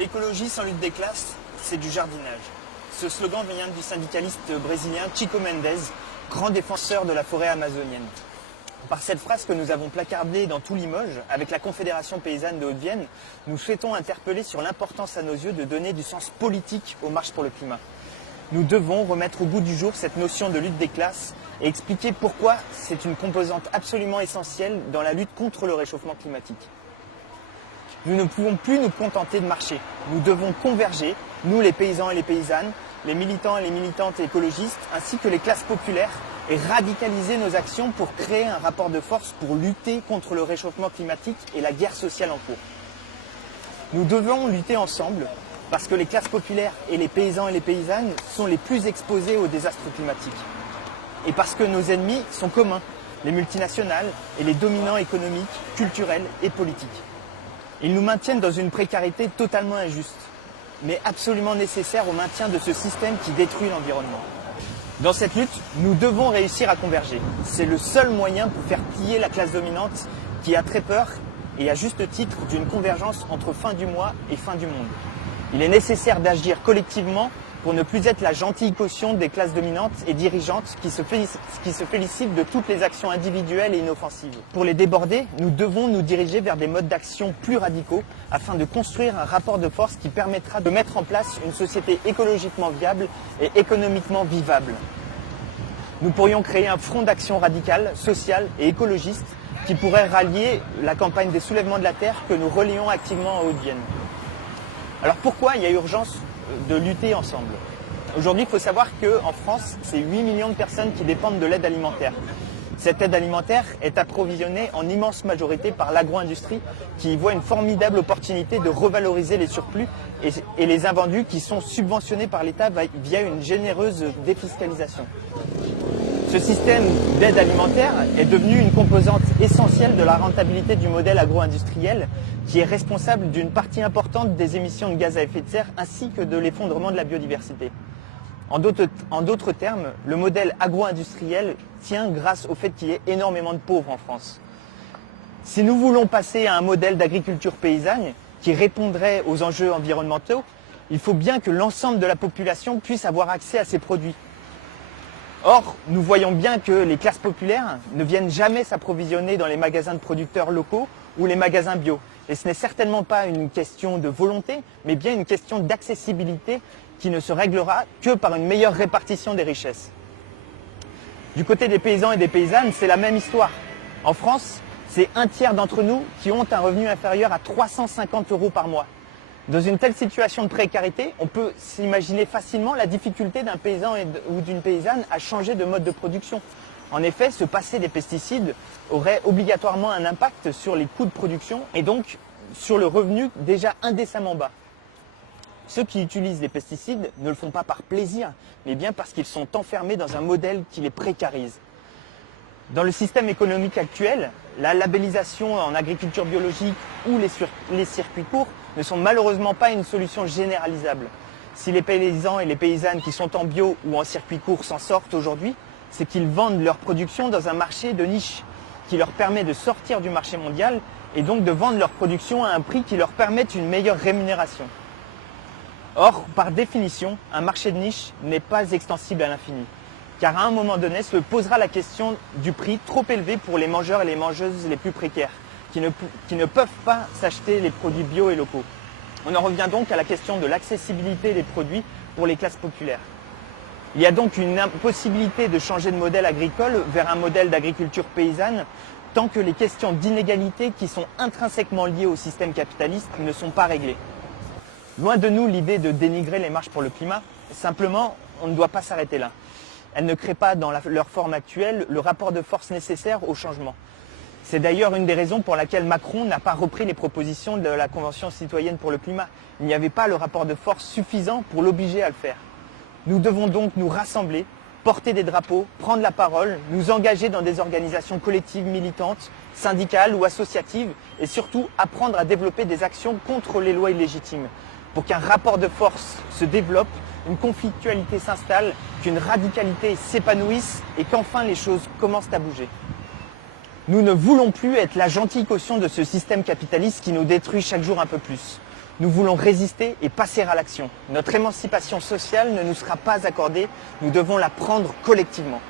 L'écologie sans lutte des classes, c'est du jardinage. Ce slogan vient du syndicaliste brésilien Chico Mendes, grand défenseur de la forêt amazonienne. Par cette phrase que nous avons placardée dans tout Limoges, avec la Confédération paysanne de Haute-Vienne, nous souhaitons interpeller sur l'importance à nos yeux de donner du sens politique aux marches pour le climat. Nous devons remettre au goût du jour cette notion de lutte des classes et expliquer pourquoi c'est une composante absolument essentielle dans la lutte contre le réchauffement climatique. Nous ne pouvons plus nous contenter de marcher. Nous devons converger, nous les paysans et les paysannes, les militants et les militantes écologistes, ainsi que les classes populaires, et radicaliser nos actions pour créer un rapport de force pour lutter contre le réchauffement climatique et la guerre sociale en cours. Nous devons lutter ensemble parce que les classes populaires et les paysans et les paysannes sont les plus exposés aux désastres climatiques. Et parce que nos ennemis sont communs, les multinationales et les dominants économiques, culturels et politiques. Ils nous maintiennent dans une précarité totalement injuste, mais absolument nécessaire au maintien de ce système qui détruit l'environnement. Dans cette lutte, nous devons réussir à converger. C'est le seul moyen pour faire plier la classe dominante qui a très peur, et à juste titre, d'une convergence entre fin du mois et fin du monde. Il est nécessaire d'agir collectivement pour ne plus être la gentille caution des classes dominantes et dirigeantes qui se félicitent de toutes les actions individuelles et inoffensives. Pour les déborder, nous devons nous diriger vers des modes d'action plus radicaux afin de construire un rapport de force qui permettra de mettre en place une société écologiquement viable et économiquement vivable. Nous pourrions créer un front d'action radical, social et écologiste qui pourrait rallier la campagne des soulèvements de la Terre que nous relayons activement en Haute-Vienne. Alors pourquoi il y a urgence de lutter ensemble? Aujourd'hui, il faut savoir qu'en France, c'est 8 millions de personnes qui dépendent de l'aide alimentaire. Cette aide alimentaire est approvisionnée en immense majorité par l'agro-industrie qui y voit une formidable opportunité de revaloriser les surplus et les invendus qui sont subventionnés par l'État via une généreuse défiscalisation. Ce système d'aide alimentaire est devenu une composante essentielle de la rentabilité du modèle agro-industriel qui est responsable d'une partie importante des émissions de gaz à effet de serre ainsi que de l'effondrement de la biodiversité. En d'autres termes, le modèle agro-industriel tient grâce au fait qu'il y ait énormément de pauvres en France. Si nous voulons passer à un modèle d'agriculture paysanne qui répondrait aux enjeux environnementaux, il faut bien que l'ensemble de la population puisse avoir accès à ces produits. Or, nous voyons bien que les classes populaires ne viennent jamais s'approvisionner dans les magasins de producteurs locaux ou les magasins bio. Et ce n'est certainement pas une question de volonté, mais bien une question d'accessibilité qui ne se réglera que par une meilleure répartition des richesses. Du côté des paysans et des paysannes, c'est la même histoire. En France, c'est un tiers d'entre nous qui ont un revenu inférieur à 350 € par mois. Dans une telle situation de précarité, on peut s'imaginer facilement la difficulté d'un paysan ou d'une paysanne à changer de mode de production. En effet, se passer des pesticides aurait obligatoirement un impact sur les coûts de production et donc sur le revenu déjà indécemment bas. Ceux qui utilisent les pesticides ne le font pas par plaisir, mais bien parce qu'ils sont enfermés dans un modèle qui les précarise. Dans le système économique actuel, la labellisation en agriculture biologique ou les circuits courts ne sont malheureusement pas une solution généralisable. Si les paysans et les paysannes qui sont en bio ou en circuit court s'en sortent aujourd'hui, c'est qu'ils vendent leur production dans un marché de niche qui leur permet de sortir du marché mondial et donc de vendre leur production à un prix qui leur permette une meilleure rémunération. Or, par définition, un marché de niche n'est pas extensible à l'infini. Car à un moment donné se posera la question du prix trop élevé pour les mangeurs et les mangeuses les plus précaires, qui ne peuvent pas s'acheter les produits bio et locaux. On en revient donc à la question de l'accessibilité des produits pour les classes populaires. Il y a donc une impossibilité de changer de modèle agricole vers un modèle d'agriculture paysanne tant que les questions d'inégalité qui sont intrinsèquement liées au système capitaliste ne sont pas réglées. Loin de nous l'idée de dénigrer les marches pour le climat, simplement on ne doit pas s'arrêter là. Elles ne créent pas dans leur forme actuelle le rapport de force nécessaire au changement. C'est d'ailleurs une des raisons pour laquelle Macron n'a pas repris les propositions de la Convention citoyenne pour le climat. Il n'y avait pas le rapport de force suffisant pour l'obliger à le faire. Nous devons donc nous rassembler, porter des drapeaux, prendre la parole, nous engager dans des organisations collectives militantes, syndicales ou associatives et surtout apprendre à développer des actions contre les lois illégitimes pour qu'un rapport de force se développe, une conflictualité s'installe, qu'une radicalité s'épanouisse et qu'enfin les choses commencent à bouger. Nous ne voulons plus être la gentille caution de ce système capitaliste qui nous détruit chaque jour un peu plus. Nous voulons résister et passer à l'action. Notre émancipation sociale ne nous sera pas accordée, nous devons la prendre collectivement.